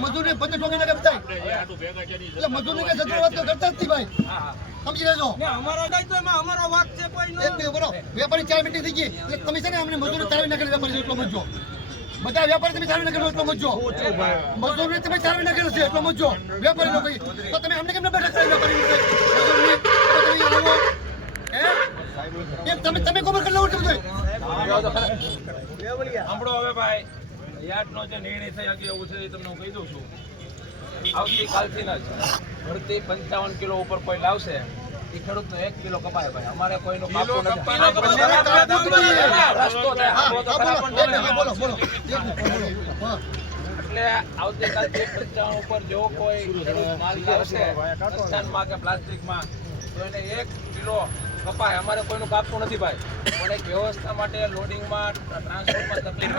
મજૂરને પતે ઠોકી નાખે બધા એટલે મજૂરને કઈ સત્ર વાત કરતા જ નથી ભાઈ સમજી લેજો અમારો દાયિત્વ એમાં અમારો વાક છે કોઈ નો એક બોલો વેપારી 4 મિનિટ થઈ ગઈ એટલે તમે છે ને અમને મજૂરને તારવી નાખેલ વેપારી એટલો મજો બધા વેપારી તમે તારવી નાખેલો એટલો મજો મજૂરને તમે તારવી નાખેલો છે એટલો મજો વેપારી નો ભાઈ તો તમે અમને કેમ બેઠા કરી વેપારી મજૂરને તમે તમે ખબર કરી લો બધું સાંભળો હવે ભાઈ યાર્ડનો જે નિર્ણય થયા કે એવું છે એ તમને હું કહી દઉં છું આવતીકાલથી જ ભરતી 55 કિલો ઉપર કોઈ લાવશે એ ખેડૂતનો 1 કિલો કપાય ભાઈ અમારે કોઈનો કાપો નથી એટલે આવતીકાલથી 55 ઉપર જો કોઈ માલ લાવશે રસ્તામાં કે પ્લાસ્ટિકમાં તો એને 1 કિલો કપાય અમારે કોઈનું કાપવું નથી ભાઈ પણ એક વ્યવસ્થા માટે લોડિંગમાં ટ્રાન્સપોર્ટમાં તકલીફ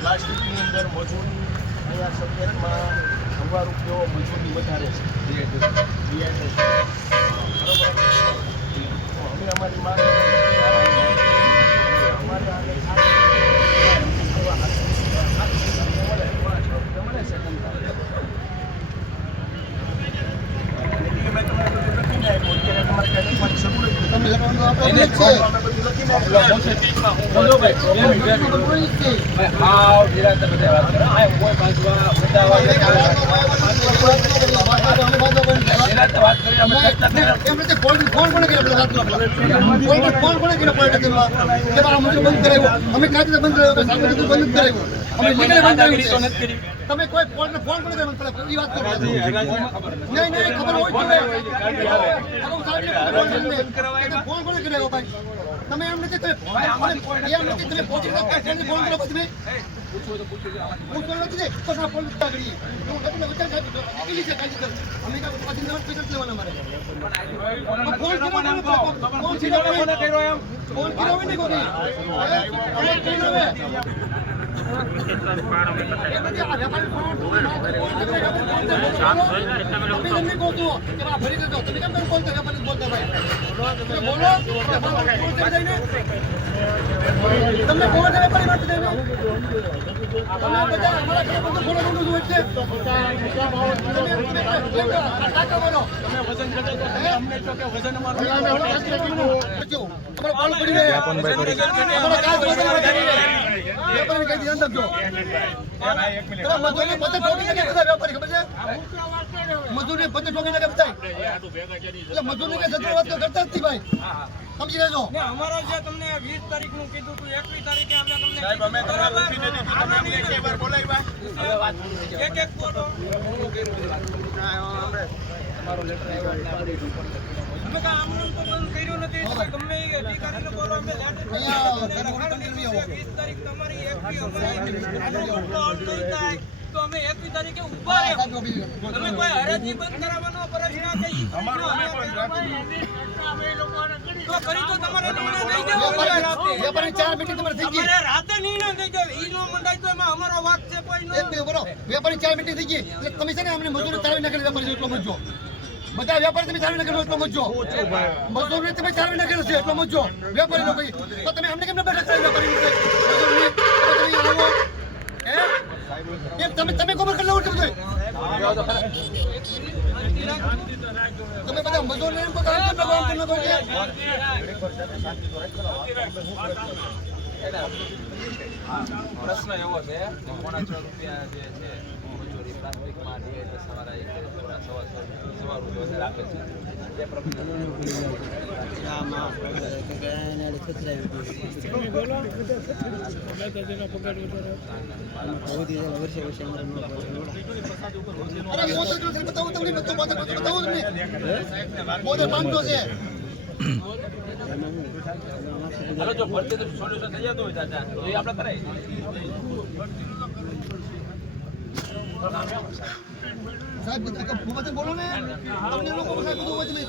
પ્લાસ્ટિકની અંદર મજૂરી અહીંયા સબ્જેક્ટમાં 9 રૂપિયો મજૂરી વધારે છે બરોબર હવે અમારી માંગ અમારે તમે કોઈ ફોન ફોન કરી દે મને એ વાત કરો નહીં નહીં ખબર હોય તો ફોન કોને કર્યો ભાઈ તમે એમ નથી તમે તમે પહોંચી ફોન કરો પછી પૂછો નથી તો ના ફોન કરીએ હું નથી વિચાર કરી છે કાજી અમે કા પછી નોટ પૈસા લેવાના મારે ફોન કરો ફોન કર્યો એમ ફોન કર્યો નહીં કોઈ મજૂરને પતે ઠોકી નાખે બધા એટલે મજૂરને કઈ સત્ર વાત કરતા જ નથી ભાઈ સમજી લેજો અમારો જે તમને 20 તારીખનું કીધું હતું 21 તારીખે અમે તમને સાહેબ અમે એકવાર બોલાવ્યા એક એક બોલો તમારો લેટર આવ્યો અમે કા આમનું તો બંધ કર્યું નથી ગમે એ અધિકારીને બોલો અમે લેટર 20 તારીખ તમારી 21 તો અમે 21 તારીખે ઊભા રહ્યા તમે કોઈ હરાજી બંધ કરાવવાનો પ્રશ્ન કઈ અમારો અમે કોઈ અમે લોકોને તો કરી તો તમારે નિર્ણય લઈ દેવો વેપારી 4 મિનિટ તમારે થઈ ગઈ અમારે રાતે નિર્ણય લઈ દેવો ઈ નો મંડાય તો એમાં અમારો વાક છે કોઈ નો એક બોલો વેપારી 4 મિનિટ થઈ ગઈ એટલે તમે છે ને અમને મજૂરી તારવી નાખેલ વેપારી એટલો મજો બધા વેપારી તમે તારવી નાખેલો એટલો મજો મજૂરી તમે તારવી નાખેલો છે એટલો મજો વેપારી નો ભાઈ તો તમે અમને કેમ બેઠા કરી વેપારી તમે તમે ખબર કરી લો બધું તમે બધા મજૂરને એમ પ્રશ્ન એવો છે 6.5 રૂપિયા જે છે મજૂરી પ્લાસ્ટિકમાં સવારે સવા રૂપિયા રાખે છે જે હાલો જો ભરતી સોલ્યુશન થઈ જતું હોય ચાચા તો એ આપણે કરાય સાહેબ બોલો ને તમને લોકો બધું હોય તમે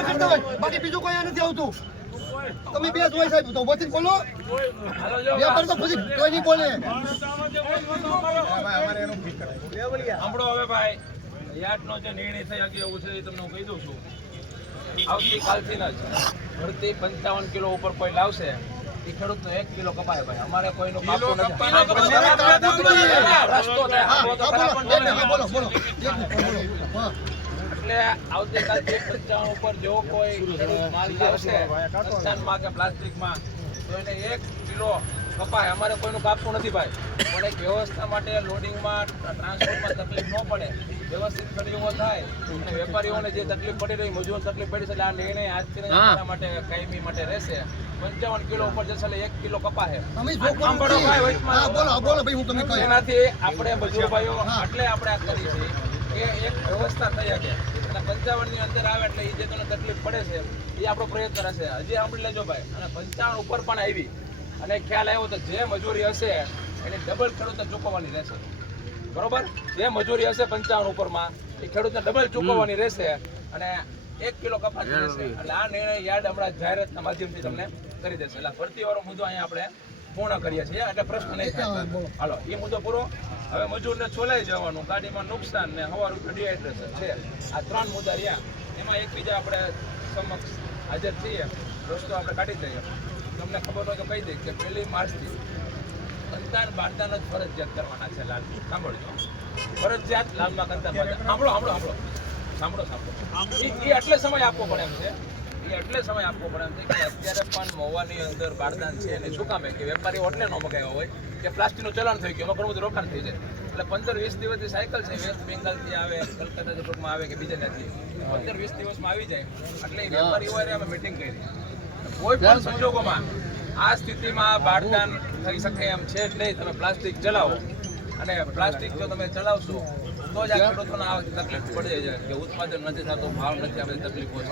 કરતા હોય બાકી બીજું કોઈ નથી આવતું તમે બે જોઈ સાહેબ તો વચન બોલો હાલો જો વેપારી તો પછી કોઈ નહીં બોલે સાંભળો હવે ભાઈ યાર્ડનો જે નિર્ણય થઈ શકે એવું છે એ તમને હું કહી દઉં છું આવતીકાલથી જ ભરતી 55 કિલો ઉપર કોઈ લાવશે એ ખેડૂતનો 1 કિલો કપાય ભાઈ અમારે કોઈનું કાપવું નથી રસ્તો થાય આવો તો ખરા પણ જોને. બોલો બોલો એટલે આવતીકાલથી 55 ઉપર જો કોઈ ખેડૂત માલ લાવશે રસ્તામાં કે પ્લાસ્ટિકમાં તો એને 1 કિલો કપાય અમારે કોઈનું કાપવું નથી ભાઈ પણ એક વ્યવસ્થા માટે લોડિંગમાં ટ્રાન્સપોર્ટમાં તકલીફ ન પડે વ્યવસ્થિત ખરીદીઓ થાય અને વેપારીઓને જે તકલીફ પડી રહી મજૂર તકલીફ પડી છે એટલે આ નિર્ણય આજથી અમારા માટે કાયમી માટે રહેશે 55 કિલો ઉપર જશે એટલે 1 કિલો કપાય તમે સાંભળો ભાઈ વચમાં. હા બોલો બોલો ભાઈ હું તમને કહું એનાથી આપણે મજૂર ભાઈઓ એટલે આપણે આ કરી છે કે એક વ્યવસ્થા થઈ શકે અને 55 ની અંદર આવે એટલે એ જે તમને તકલીફ પડે છે એ આપણો પ્રયત્ન રહેશે હજી સાંભળી લેજો ભાઈ અને 55 ઉપર પણ આવી અને ખ્યાલ આવ્યો તો જે મજૂરી હશે એની ડબલ ખેડૂતને ચૂકવવાની રહેશે બરોબર જે મજૂરી હશે 55 ઉપરમાં એ ખેડૂતને ડબલ ચૂકવવાની રહેશે અને 1 કિલો કપાસ રહેશે એટલે આ નિર્ણય યાર્ડ હમણાં જાહેરાતના માધ્યમથી તમને કરી દેશે એટલે ભરતીવાળો મુદ્દો અહીંયા આપણે પૂર્ણ કરીએ છીએ એટલે પ્રશ્ન નહીં થાય હાલો એ મુદ્દો પૂરો હવે મજૂરને છોલાઈ જવાનું ગાડીમાં નુકસાન ને હવા રૂપિયા ડિહાઇડ્રેશન છે આ 3 મુદ્દા રહ્યા એમાં એકબીજા આપણે સમક્ષ હાજર છીએ રસ્તો આપણે કાઢી દઈએ તમને ખબર હોય તો કહી દઈએ કે 1 માર્ચથી કંતાન બારદાન જ ફરજિયાત કરવાના છે લાલ સાંભળજો ફરજિયાત લાલમાં કંતાન બારદાન સાંભળો એ એટલે સમય આપવો પડે એમ છે એટલે સમય આપવો પડે એમ છે કે અત્યારે પણ મહુવાની અંદર બારદાન છે અને શું કામ કે વેપારીઓ એટલે ન મગાવ્યા હોય કે પ્લાસ્ટિકનું ચલણ થઈ ગયું એમાં ઘણું બધું રોકાણ થઈ જાય એટલે 15-20 દિવસની સાયકલ છે વેસ્ટ બેંગાલથી આવે કલકત્તાથી ટૂંકમાં આવે કે બીજે નથી 15-20 દિવસમાં આવી જાય એટલે એ વેપારીઓ અમે મિટિંગ કરી કોઈ પણ સંજોગોમાં આ સ્થિતિમાં બારદાન થઈ શકે એમ છે જ નહીં તમે પ્લાસ્ટિક ચલાવો અને પ્લાસ્ટિક જો તમે ચલાવશો તો જ આ ખેડૂતોને આ તકલીફ પડી જાય કે ઉત્પાદન નથી થતું ભાવ નથી આપણે તકલીફો છે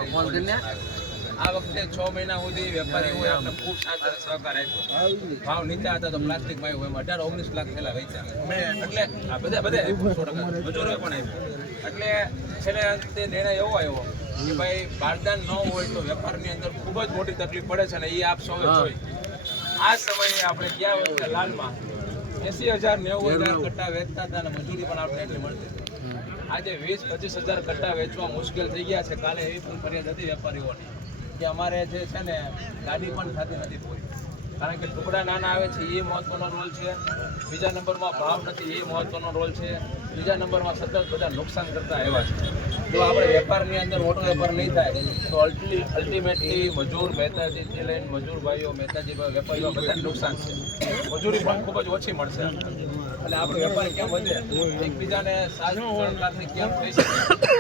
આ વખતે 6 મહિના સુધી વેપારીઓએ આપણે ખૂબ સાથ અને સહકાર આપ્યો ભાવ નીચા હતા તો પ્લાસ્ટિકમાં આવ્યું એમ 18-19 લાખ થેલા વેચ્યા એટલે આ બધા 100% મજૂરોએ પણ આપ્યું એટલે છેલ્લે અંતે નિર્ણય એવો આવ્યો કે ભાઈ બારદાન ન હોય તો વેપારની અંદર ખૂબ જ મોટી તકલીફ પડે છે અને એ આપ સૌએ જોઈ આ સમયે આપણે ગયા વખતે લાલમાં 80,000-90,000 કટ્ટા વેચતા હતા અને મજૂરી પણ આપણે એટલી મળતી આજે 20-25,000 કટ્ટા વેચવા મુશ્કેલ થઈ ગયા છે કાલે એવી પણ ફરિયાદ હતી વેપારીઓની કે અમારે જે છે ને ગાડી પણ થતી નથી પૂરી કારણ કે ટુકડા નાના આવે છે એ મહત્વનો રોલ છે બીજા નંબરમાં ભાવ નથી એ મહત્વનો રોલ છે બીજા નંબરમાં સતત બધા નુકસાન કરતા એવા છે જો આપણે વેપારની અંદર મોટો વેપાર નહીં થાય તો અલ્ટિમેટલી મજૂર મહેતાજીથી લઈને મજૂર ભાઈઓ મહેતાજી ભાઈઓ વેપારીઓ બધા નુકસાન છે મજૂરી પણ ખૂબ જ ઓછી મળશે એટલે આપણો વેપાર કેમ વધે એકબીજાને સાથ સહકારથી કેમ થઈ શકે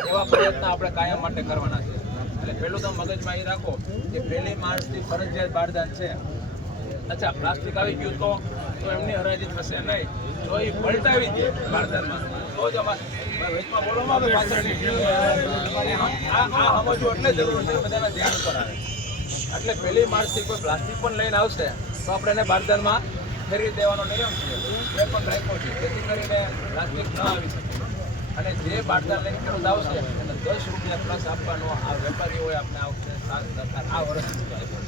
એવા પ્રયત્ન આપણે કાયમ માટે કરવાના છે એટલે પહેલું તો મગજમાં એ રાખો કે 1 માર્ચથી ફરજિયાત બારદાન છે અચ્છા પ્લાસ્ટિક આવી ગયું તો એમની હરાજી થશે નહીં જો એ પલટાવી દે બારદાનમાં તો જ અમારે વેચમાં બોલવામાં આવે પાછળની આ સમજવું એટલે જરૂર છે બધાના ધ્યાન ઉપર આવે એટલે 1 માર્ચથી કોઈ પ્લાસ્ટિક પણ લઈને આવશે તો આપણે એને બારદાનમાં ફેરવી દેવાનો નિયમ છે એ પણ રાખ્યો છે જેથી કરીને પ્લાસ્ટિક ન આવી શકે અને જે બારદાન લઈને ખેડૂત આવશે એને 10 રૂપિયા પ્લસ આપવાનો આ વેપારીઓએ આપણે આવશે આ વર્ષ સુધી આપ્યો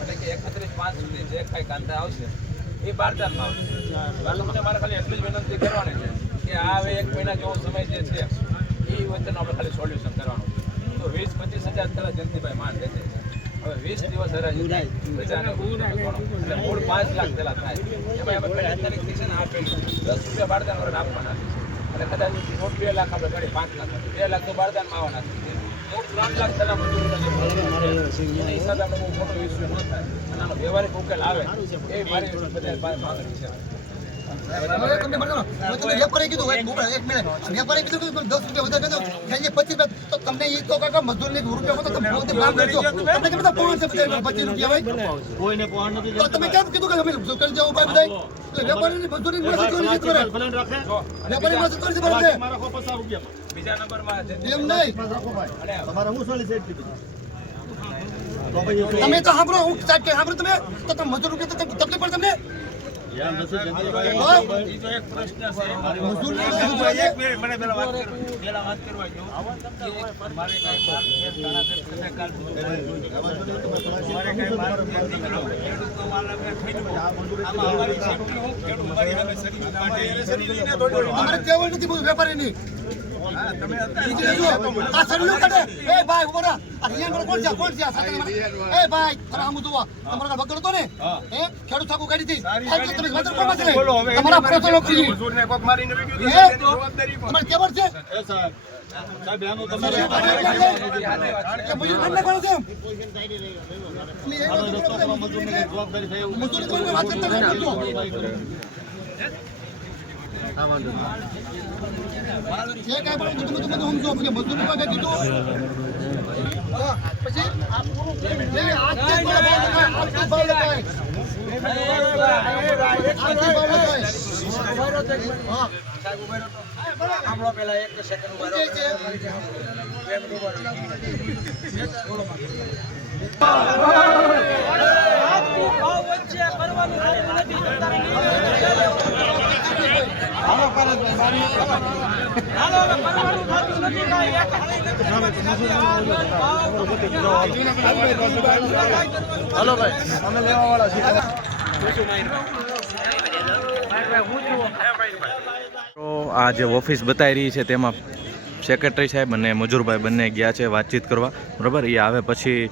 એટલે કે 31/5 સુધી જે કાંઈ કાંદા આવશે એ બારદાનમાં આવશે તમને મારે ખાલી એટલી જ વિનંતી કરવાની છે કે આ હવે 1 મહિના જેવો સમય જે છે એ વચ્ચેનું આપણે ખાલી સોલ્યુશન કરવાનું તો 20-25,000 તરત જયંતિભાઈ માન દેશે હવે 20 દિવસ હરાજી થાય એટલે મૂળ 5 લાખ પેલા થાય એમાં અમે પહેલી તારીખથી છે ને આપેલી 10 રૂપિયા બારદાન વરણ આપવાના છે એટલે કદાચ 2 લાખ આપણે કરી 5 લાખ 2 લાખ તો બારદાનમાં આવવાના છે મૂળ 3 લાખ પેલા મજૂરીના જે એના હિસાબે આપણે બહુ મોટો ઇસ્યુ ન થાય અને આનો વ્યવહારિક ઉકેલ આવે એ મારી બધા માંગણી છે વેપારી કીધું એક મિનિટ વેપારી કીધું 10 રૂપિયા વધારે કીધું 25 તો તમને એ તો કાકા મજૂરની રૂપિયા તો તમે કામ કરજો તમને કેમ પોણ છે 25 રૂપિયા ભાઈ કોઈને પોણ નથી તો તમે કેમ કીધું કે અમે કરી જાવ ભાઈ બધા વેપારીની મજૂરી મસ્ત કરી છે કરે વેપારી મસ્ત કરી છે બરાબર મારા 50 રૂપિયા બીજા નંબરમાં એમ નહીં તમારે હું સોલી સેટ તમે તો સાંભળો હું સાહેબ કે સાંભળો તમે તો તમે મજૂર રૂપિયા તો તકલીફ પડે તમને ઈ તો એક પ્રશ્ન છે. મજૂરની એક કઈ મિનિટ મને પેલા વાત કરવા દો. મારે કાંઈ માલ ઘેર દાણાદાર કદાચ મારે કાંઈ માલ ઘેર નીકળ્યો. ખેડૂતનો માલ આપણે ખરીદવો. આમાં અમારી સેફટી હું ખેડૂત મારી સામે શરીર કાઢે. અમારે કેવળ નથી બધું વેપારીની. હા, તમે હતા. બીજું જો, આ સળિયું કાઢે. એ ભાઈ ઉભો રહો. આ રિયાન કોણ છે? કોણ છે આ સાથે તમારા? એ ભાઈ, અરે આમ તો તમારા વગર હતો ને? હે? ખેડૂત સાકુ કાઢી હતી. આ એટલે તમે વગર કોણ પાસે? તમારા પ્રશ્ન લખી. મજૂરને કોક મારીને વિડિયો હે? દીધો, તેની જવાબદારી કોણ? તમારે કેવળ છે? સળિયું કાઢે એટલે મજૂર કાઢી નાખવાનું છે એમ? મજૂરી કોઈ વાત કરતા નથી કરતો. જે કાંઈ પણ તમે સમજો કે મજૂરી માટે કીધું પછી આજથી ભાવ લખાય. હા. આપણો પેલા એક સેકન્ડ ઉભા રહો. ભાવ વચ્ચે કરવાનું નથી. હાલો હવે કરવાનું થતું નથી કાંઈ. એક હાલી નથી થતી. હાલો ભાઈ અમે લેવા વાળા છીએ તો આ જે ઓફિસ બતાવી રહી છે તેમાં સેક્રેટરી સાહેબ અને મજૂરભાઈ બંને ગયા છે વાતચીત કરવા, બરાબર. એ આવે પછી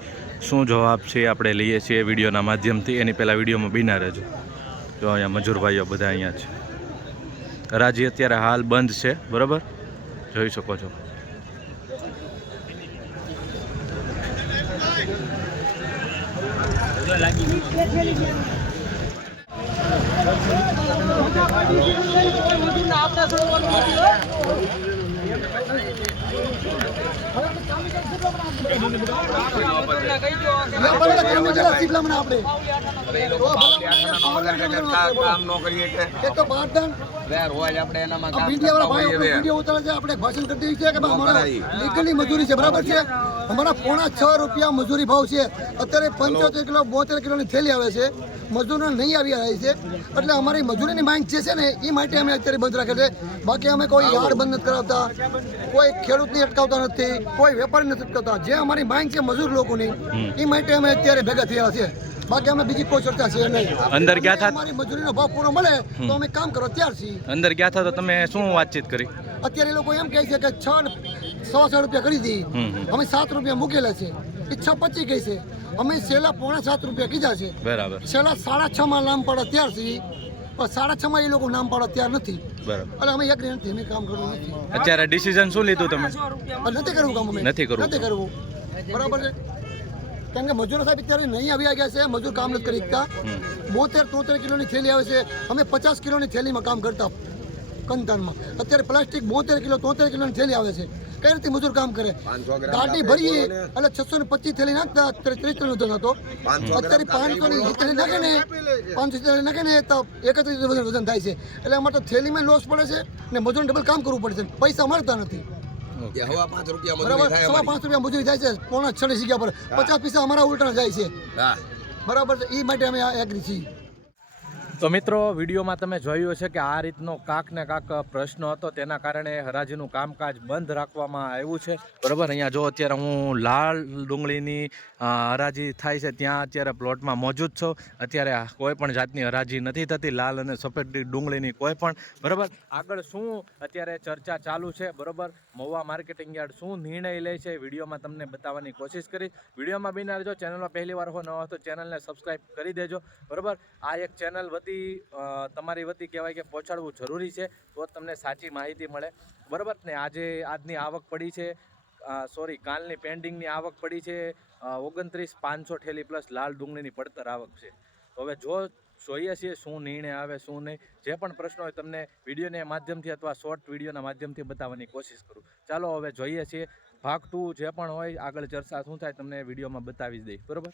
શું જવાબ છે આપણે લઈએ છીએ વિડીયોના માધ્યમથી. એની પહેલાં વિડીયોમાં બિના રહેજો. જો અહીંયા મજૂરભાઈઓ બધા અહીંયા છે. હરાજી અત્યારે હાલ બંધ છે, બરાબર, જોઈ શકો છો. કામ ન કરીએ કે એક તો બારદાન રોજ આપણે એનામાં કામ મીડિયા વાળા ભાઈઓ વિડીયો ઉતારે છે. આપણે ભાષણ કરી દઈએ છીએ કે ભાઈ અમારા લીગલી મજૂરી છે, બરાબર છે. અમારા પોણા 6 રૂપિયા મજૂરી ભાવ છે. અત્યારે 75 કિલો 72 કિલોની થેલી આવે છે. મજૂરો નહીં આવી રહી છે, એટલે અમારી મજૂરીની માંગ જે છે ને એ માટે અમે અત્યારે બંધ રાખે છે. બાકી અમે કોઈ યાર્ડ બંધ નથી કરાવતા, કોઈ ખેડૂતને અટકાવતા નથી, કોઈ વેપારી નથી અટકાવતા. જે અમારી માંગ છે મજૂર લોકોની એ માટે અમે અત્યારે ભેગા થયા છે. બાકી અમે બીજી કોઈ ચર્ચા છે નહીં. અંદર ગયા હતા? અમારી મજૂરીનો ભાવ પૂરો મળે તો અમે કામ કરો ત્યાર છીએ. અંદર ગયા હતા તો તમે શું વાતચીત કરી? અત્યારે એ લોકો એમ કહે છે કે 6 રૂપિયા કરી દી, અમે 7 રૂપિયા મૂકેલા છે. ઈચ્છા 25 કહી છે. અમે છેલ્લા પોણા 7 રૂપિયા કીધા છે. બરાબર. છેલ્લા 6.5 માં નામ પાડો ત્યાર છીએ, પણ 6.5 માં એ લોકો નામ પાડો ત્યાર નથી. બરાબર. એટલે અમે એગ્રી નથી, અમે કામ કરવું નથી. અત્યારે ડિસિઝન શું લીધું તમે? નથી કરવું કામ, અમે નથી કરવું. બરાબર છે. કેમ કે મજૂરો સાહેબ અત્યારે નહીં આવી ગયા છે. મજૂર કામ નથી કરી શકતા. 72-73 કિલોની થેલી આવે છે. અમે 50 કિલોની થેલીમાં કામ કરતા કંતાનમાં. અત્યારે પ્લાસ્ટિક 72 કિલો 73 કિલોની થેલી આવે છે. કઈ રીતે મજૂર કામ કરે? ગાડી ભરીએ એટલે 625 થેલી નાખતા, અત્યારે 30 વજન હતો. અત્યારે 500 ની થેલી નાખે ને, 500 થેલી નાખે ને તો 31 વજન થાય છે. એટલે અમારે તો થેલીમાં લોસ પડે છે ને મજૂરને ડબલ કામ કરવું પડે છે. પૈસા મળતા નથી. હવા 5 રૂપિયા બરાબર, 5 રૂપિયા મજૂરી થાય છે. પોણા 6 જગ્યા પર 50 પૈસા અમારા ઉલટા જાય છે. બરાબર છે. એ માટે અમે એગ્રી છીએ. તો મિત્રો, વિડીયોમાં તમે જોયું હશે કે આ રીતનો કાંક ને કાંક પ્રશ્ન હતો, તેના કારણે હરાજીનું કામકાજ બંધ રાખવામાં આવ્યું છે, બરાબર. અહીંયા જો અત્યારે હું લાલ ડુંગળીની હરાજી થાય છે ત્યાં અત્યારે પ્લોટમાં મોજૂદ છું. અત્યારે કોઈ પણ જાતની હરાજી નથી થતી લાલ અને સફેદ ડુંગળીની કોઈ પણ, બરાબર. આગળ શું અત્યારે ચર્ચા ચાલુ છે, બરાબર, મહુવા માર્કેટિંગ યાર્ડ શું નિર્ણય લે છે વિડીયોમાં તમને બતાવવાની કોશિશ કરીશ. વિડીયોમાં બિના રહેજો. ચેનલમાં પહેલી વાર ન હોય તો ચેનલને સબસ્ક્રાઈબ કરી દેજો, બરાબર. આ એક ચેનલ તમારી વતી કહેવાય કે પહોંચાડવું જરૂરી છે, તો તમને સાચી માહિતી મળે, બરાબર ને. આજની આવક પડી છે, કાલની પેન્ડિંગની આવક પડી છે 29,500 ઠેલી પ્લસ લાલ ડુંગળીની પડતર આવક છે. તો હવે જોઈએ છીએ શું નિર્ણય આવે શું નહીં. જે પણ પ્રશ્નો હોય તમને વિડીયોના માધ્યમથી અથવા શોર્ટ વિડીયોના માધ્યમથી બતાવવાની કોશિશ કરું. ચાલો હવે જોઈએ છીએ ભાગ 2 જે પણ હોય આગળ ચર્ચા શું થાય તમને વિડીયોમાં બતાવી જ દઈશ, બરાબર.